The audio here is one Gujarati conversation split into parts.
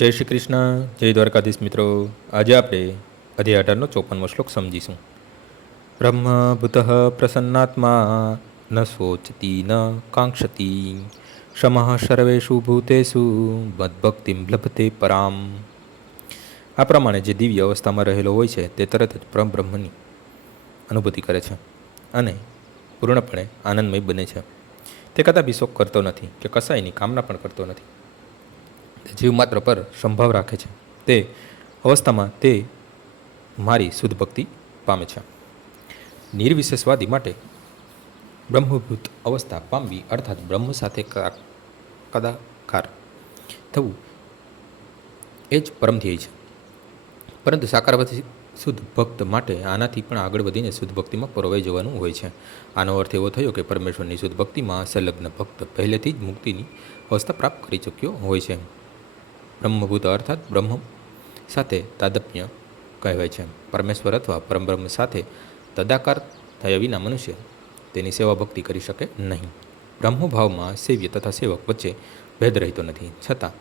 જય શ્રી કૃષ્ણ, જય દ્વારકાધીશ મિત્રો. આજે આપણે અધ્યાય 18નો 54મો શ્લોક સમજીશું. બ્રહ્મ ભૂત પ્રસન્નાત્મા ન શોચતી ન કાંક્ષતી ક્ષમઃ સર્વેષુ ભૂતેષુ મદ્ભક્તિમ લભતે પરામ. આ પ્રમાણે જે દિવ્ય અવસ્થામાં રહેલો હોય છે તે તરત જ પરબ્રહ્મની અનુભૂતિ કરે છે અને પૂર્ણપણે આનંદમય બને છે. તે કદાપી શોક કરતો નથી કે કસાયની કામના પણ કરતો નથી. જીવ માત્ર પર સંભાવ રાખે છે. તે અવસ્થામાં તે મારી શુદ્ધ ભક્તિ પામે છે. નિર્વિશેષવાદી માટે બ્રહ્મભૂત અવસ્થા પામવી અર્થાત બ્રહ્મ સાથે કદાકાર થવું એ જ પરમ ધ્યેય છે. પરંતુ સાકારવાદી શુદ્ધ ભક્ત માટે આનાથી પણ આગળ વધીને શુદ્ધ ભક્તિમાં પરોવાઈ જવાનું હોય છે. આનો અર્થ એવો થયો કે પરમેશ્વરની શુદ્ધ ભક્તિમાં સંલગ્ન ભક્ત પહેલેથી જ મુક્તિની અવસ્થા પ્રાપ્ત કરી ચૂક્યો હોય છે. બ્રહ્મભૂત અર્થાત બ્રહ્મ સાથે તાદાત્મ્ય કહેવાય છે. પરમેશ્વર અથવા પરમબ્રહ્મ સાથે તદાકાર થયા વિના મનુષ્ય તેની સેવા ભક્તિ કરી શકે નહીં. બ્રહ્મભાવમાં સેવ્ય તથા સેવક વચ્ચે ભેદ રહેતો નથી, છતાં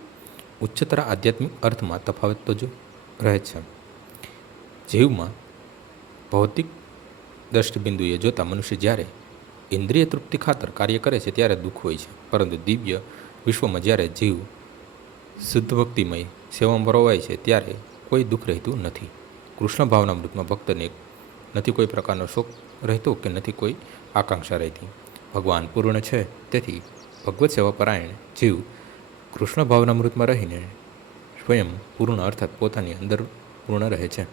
ઉચ્ચતર આધ્યાત્મિક અર્થમાં તફાવત તો જ રહે છે. જીવમાં ભૌતિક દ્રષ્ટિબિંદુએ જોતા મનુષ્ય જ્યારે ઇન્દ્રિય તૃપ્તિ ખાતર કાર્ય કરે છે ત્યારે દુઃખ હોય છે, પરંતુ દિવ્ય વિશ્વમાં જ્યારે જીવ શુદ્ધ ભક્તિમય સેવામાં પરોવાય છે ત્યારે કોઈ દુઃખ રહેતું નથી. કૃષ્ણ ભાવનામૃતમાં ભક્તને નથી કોઈ પ્રકારનો શોક રહેતો કે નથી કોઈ આકાંક્ષા રહેતી. ભગવાન પૂર્ણ છે, તેથી ભગવત સેવા પરાયણ જીવ કૃષ્ણ ભાવનામૃતમાં રહીને સ્વયં પૂર્ણ અર્થાત પોતાની અંદર પૂર્ણ રહે છે.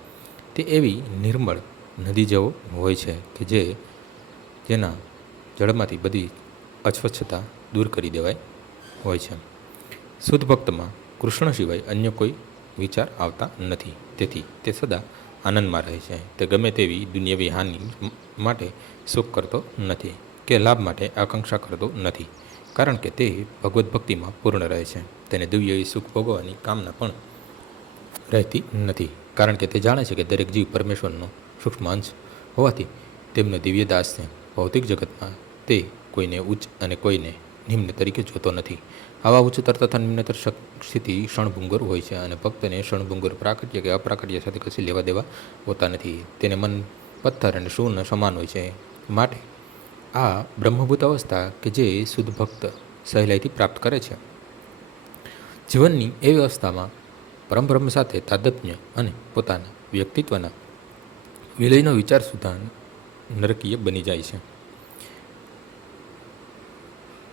તે એવી નિર્મળ નદી જેવો હોય છે કે જેના જળમાંથી બધી અસ્વચ્છતા દૂર કરી દેવાય હોય છે. શુદ્ધ ભક્તમાં કૃષ્ણ સિવાય અન્ય કોઈ વિચાર આવતા નથી, તેથી તે સદા આનંદમાં રહે છે. તે ગમે તેવી દુનિયાવી હાનિ માટે સુખ કરતો નથી કે લાભ માટે આકાંક્ષા કરતો નથી, કારણ કે તે ભગવદ્ ભક્તિમાં પૂર્ણ રહે છે. તેને દિવ્ય સુખ ભોગવવાની કામના પણ રહેતી નથી, કારણ કે તે જાણે છે કે દરેક જીવ પરમેશ્વરનો સૂક્ષ્મ અંશ હોવાથી તેમનો દિવ્ય દાસ છે. ભૌતિક જગતમાં તે કોઈને ઉચ્ચ અને કોઈને નિમ્ન તરીકે જોતો નથી. આવા ઉચ્ચતર તથા નિમ્નતર સ્થિતિ ક્ષણભંગુર હોય છે અને ભક્તને ક્ષણભંગુર પ્રાકટ્ય કે અપ્રાકટ્ય સાથે કશી લેવા દેવા હોતા નથી. તેને મન પથ્થર અને શૂન્ય સમાન હોય છે. માટે આ બ્રહ્મભૂત અવસ્થા કે જે શુદ્ધ ભક્ત સહેલાઈથી પ્રાપ્ત કરે છે, જીવનની એવી અવસ્થામાં પરમબ્રહ્મ સાથે તાદાત્મ્ય અને પોતાના વ્યક્તિત્વના વિલયનો વિચાર સુધા નરકીય બની જાય છે.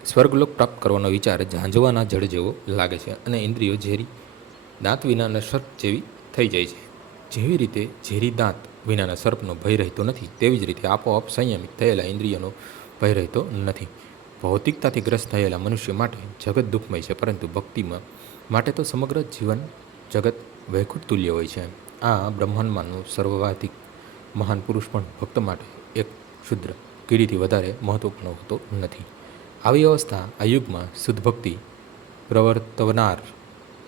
સ્વર્ગલોક પ્રાપ્ત કરવાનો વિચાર ઝાંઝવાના જળ જેવો લાગે છે અને ઇન્દ્રિયો ઝેરી દાંત વિનાના સર્પ જેવી થઈ જાય છે. જેવી રીતે ઝેરી દાંત વિનાના સર્પનો ભય રહેતો નથી, તેવી જ રીતે આપોઆપ સંયમિત થયેલા ઇન્દ્રિયોનો ભય રહેતો નથી. ભૌતિકતાથી ગ્રસ્ત થયેલા મનુષ્ય માટે જગત દુઃખમય છે, પરંતુ ભક્તિમાં માટે તો સમગ્ર જીવન જગત વૈકુંઠ તુલ્ય હોય છે. આ બ્રહ્માંડમાંનો સર્વવાધિક મહાન પુરુષ પણ ભક્ત માટે એક શુદ્ર કીડીથી વધારે મહત્વપૂર્ણ હોતો નથી. આવી અવસ્થા આ યુગમાં શુદ્ધ ભક્તિ પ્રવર્તવનાર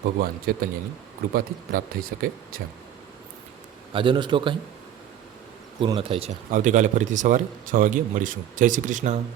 ભગવાન ચૈતન્યની કૃપાથી જ પ્રાપ્ત થઈ શકે છે. આજનો શ્લોક અહીં પૂર્ણ થાય છે. આવતીકાલે ફરીથી સવારે 6 વાગ્યે મળીશું. જય શ્રી કૃષ્ણ.